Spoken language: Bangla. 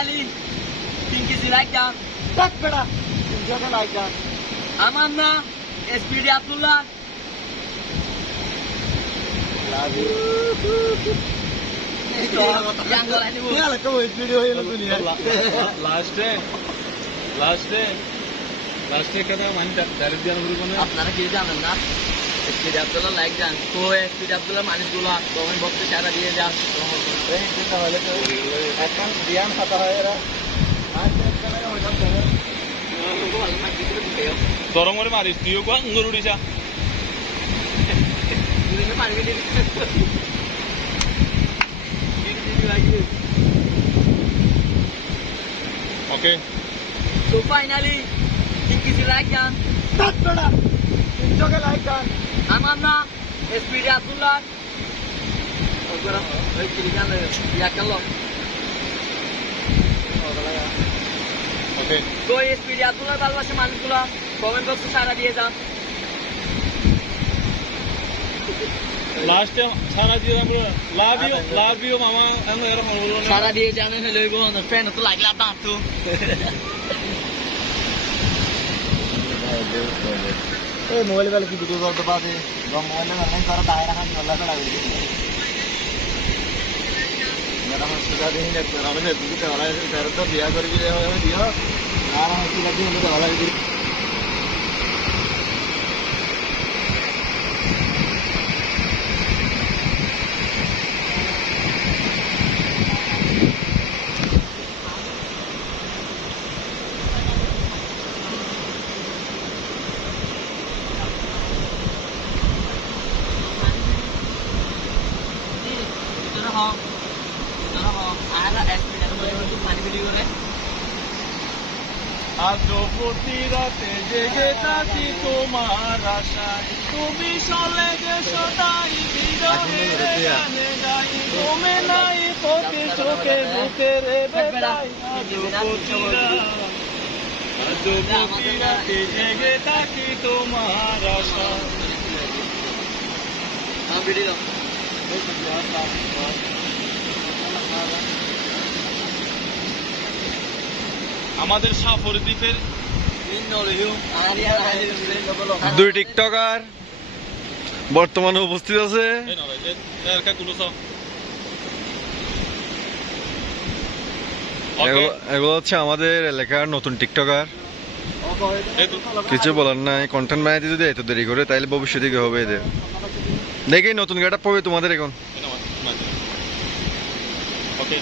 তিন কেজি লাইক যান দেখ বেটা তিনশোকে লাইক যান আমার না এসপিডি আব্দুল্লাহ লাস্টে লাস্টে লাস্টে কেন মানে ডাইরেক্ট জানা আপনারা কি জানেন না এসপিডি আব্দুল্লাহ লাইক যান তো এসপিডি আব্দুল্লাহ মানুষগুলো তখন বক্তে সারা দিয়ে যান এখন ধ্যান খাতা হয় এরা তরং করে মারিস তুইও কোয়া ইঙ্গল উড়িছা ওকে তো ফাইনালি কেজি লাইক বেটা তিনশোকে লাইক যান আমার না এসপিডি আব্দুল্লাহ কালো ওকে তো এসপিডি আব্দুল্লাহ ভালোবাসে মানুষগুলো কমেন্ট বক্সে সারা দিয়ে যান লাস্টে সারা দিয়ে আমরা লাভ ইউ লাভ ইউ মামা আমি এরকম বলব সারা দিয়ে জানে হলে ওই বোন তো লাগলে আপনার তো এই দেখতে হবে না তুমি তো ওরা ফেরত তো বিয়া করে দিয়ে হয় দিও আর হসপিটাল দিয়ে তো ওরা আর এসপিডি আব্দুল্লাহ পানি ভিডিও করে আজ প্রতি রাতে জেগে থাকি তোমার আশায় তুমি চলে গেছো তাই বিরহের গানে গাই তুমি নাই তোকে চোখে আজ প্রতি রাত আজ প্রতি থাকি তোমার আশায় আমাদের সাফর দ্বীপের দুই টিকটকার বর্তমানে উপস্থিত আছে। এগুলো- হচ্ছে আমাদের এলাকার নতুন টিকটকার। কিছু বলার নাই কন্টেন্ট বানাইতে যদি এত দেরি করে তাইলে ভবিষ্যতে কি হবে এদের? দেখি নতুন গেট পাবে তোমাদের এখন। ওকে